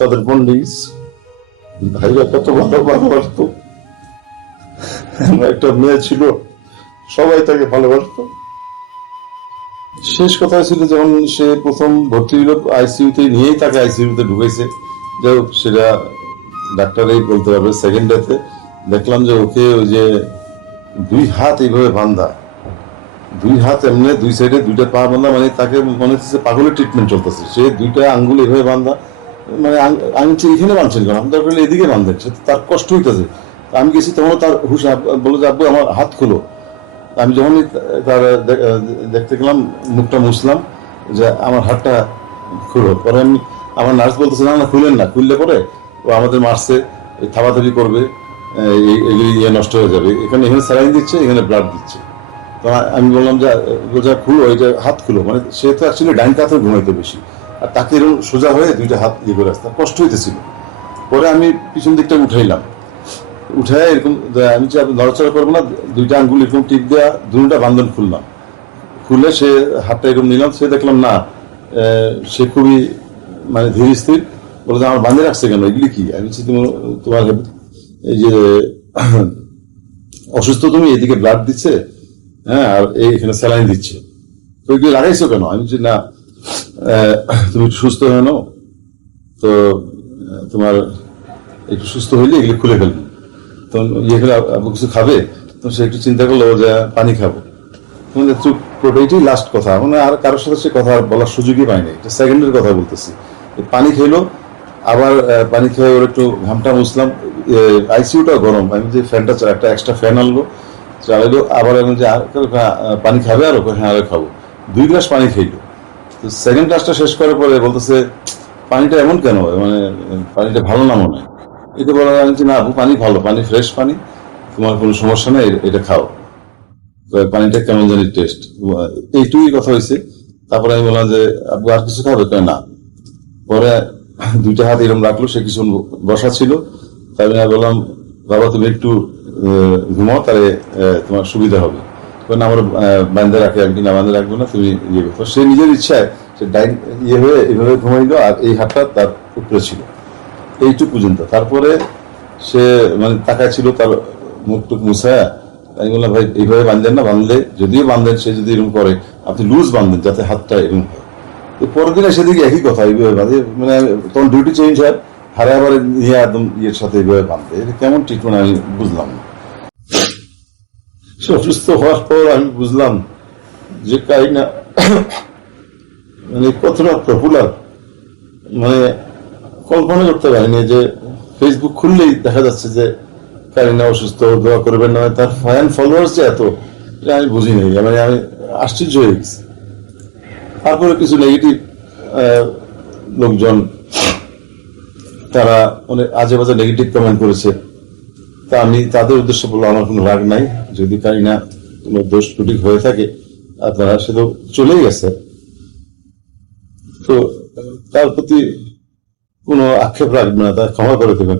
তাদের বন্ডিংস, ভাইরা কত ভালোবাসত। একটা মেয়ে ছিল, সবাই তাকে ভালোবাসত। শেষ কথা ছিল যখন সে প্রথম ভর্তি হইল আইসিইউতে, নিয়েই তাকে আইসিইউতে ঢুকাইছে। যাই হোক, সেটা ডাক্তারই বলতে পারবে। সেকেন্ড ডেতে দেখলাম যে ওকে ওই যে 2 হাত এইভাবে বান্ধা, 2 হাত এমনি 2 সাইডে 2টা পা বান্ধা, মানে তাকে মনে হচ্ছে পাগলের ট্রিটমেন্ট চলতেছে। সে 2টা আঙ্গুল এভাবে বান্ধা, মানে আঙুল এখানে বাঁধছেন কেন, আমি দরকার এদিকে বাঁধেন। সে তার কষ্ট হইতেছে। আমি গেছি তখন তার হুশ বলে যে আব্বু আমার হাত খুলো। আমি যখনই তার দেখতে গেলাম, মুখটা মুছলাম যে আমার হাতটা খুলো। পরে আমি, আমার নার্স বলতেছে না না খুলেন না, খুললে পরে ও আমাদের মারছে, থাবাথাবি করবে, এগুলি ইয়ে নষ্ট হয়ে যাবে। এখানে স্যালাইন দিচ্ছে, এখানে ব্লাড দিচ্ছে। তো আমি বললাম যে খুলো, এটা হাত খুলো। মানে সে তো অ্যাকচুয়ালি ডাইন কাতে ঘুমাইতে বেশি, আর তাকে এরকম সোজা হয়ে 2টা হাত ইয়ে করে আসতে কষ্ট হইতেছিল। পরে আমি পিছন দিকটা উঠাইলাম, উঠায় এরকম আমি যে নড়াচড়া করবো না, 2টা আঙ্গুল এরকম টিপ দেওয়া, 2টা বান্ধন খুললাম। খুলে সে হাতটা এরকম নিলাম। সে দেখলাম না, সে খুবই মানে ধীর স্থির। বলে যে আমার বাঁধে রাখছে কেন, এগুলি কি? আমি বলছি তোমার এই যে অসুস্থ তুমি, এদিকে ব্লাড দিচ্ছে, হ্যাঁ, আর এখানে স্যালাইন দিচ্ছে, তো এগুলি লাগাইছো কেন? আমি বলছি না, তুমি একটু সুস্থ হয়ে নাও, তো তোমার একটু সুস্থ হইলে এগুলি খুলে ফেলবি। তখন ইয়ে করে আবু কিছু খাবে, তো সে একটু চিন্তা করলো যে পানি খাবো। এইটাই লাস্ট কথা, মানে আর কারোর সাথে সে কথা বলার সুযোগই পায়নি। এটা সেকেন্ডের কথা বলতেছি। পানি খেলো, আবার পানি খেয়ে ওর একটু ঘামটা মুছলাম। আইসিইউটা গরম, আমি যে ফ্যানটা একটা এক্সট্রা ফ্যান আনলো, চালাইলো। আবার আমি যে পানি খাবে, আর হ্যাঁ আরো খাবো। 2 গ্লাস পানি খেলো। তো সেকেন্ড ক্লাসটা শেষ করার পরে বলতেছে পানিটা এমন কেন, মানে পানিটা ভালো না মনে হয়। এটা বলা যে না, পানি ভালো, পানি ফ্রেশ পানি, তোমার কোনো সমস্যা নেই, এটা খাও। পানিটা কেমন জানি টেস্ট, এইটুকুই কথা হয়েছে। তারপরে আমি বললাম যে আব্বু আর কিছু খাবে? না। পরে 2টা হাত এরকম রাখলো, সে কিছু বসা ছিল। তাই আমি বললাম বাবা তুমি একটু ঘুমাও, তাহলে তোমার সুবিধা হবে। আমার বান্ধে রাখে, আমি না বান্ধে রাখবো না, তুমি ইয়ে করো। সে নিজের ইচ্ছায় সে ডাইন ইয়ে হয়ে এইভাবে ঘুমাইলো, আর এই হাতটা তার উপরে ছিল, এইটুকু পর্যন্ত। তারপরে সে মানে তাকায় ছিল, তার মুখটুক মুছায়া। আমি বললাম ভাই এইভাবে বাঁধেন না, বাঁধলে যদিও বাঁধেন, সে যদি এরকম করে আপনি লুজ বাঁধেন যাতে হাতটা এরকম হয়। তো পরের দিনে সেদিকে একই কথা, এইভাবে বাঁধে। মানে তখন ডিউটি চেঞ্জ হয়, হারে আবার নিয়ে একদম ইয়ের সাথে এইভাবে বাঁধে। এটা কেমন ট্রিটমেন্ট আমি বুঝলাম না। সে অসুস্থ হওয়ার পর আমি বুঝলাম যে কারিনা মানে কতটা পপুলার, মানে কল্পনা করতে পারিনি যে ফেসবুক খুললেই দেখা যাচ্ছে যে কারিনা অসুস্থ, দোয়া করবেন না। তার ফ্যান ফলোয়ার্স যে এত, এটা আমি বুঝি নাই। মানে আমি আশ্চর্য হয়ে গেছি। তারপরে কিছু নেগেটিভ লোকজন, তারা অনেক আজে বাজে নেগেটিভ কমেন্ট করেছে। তা আমি তাদের উদ্দেশ্যে বলবো আমার কোনো রাগ নাই। যদি কারিনা কোনো দোষ ত্রুটি হয়ে থাকে, আপনারা সে তো চলেই গেছে, তো তার প্রতি কোনো আক্ষেপ রাখবে না, তা ক্ষমা করে দেবেন।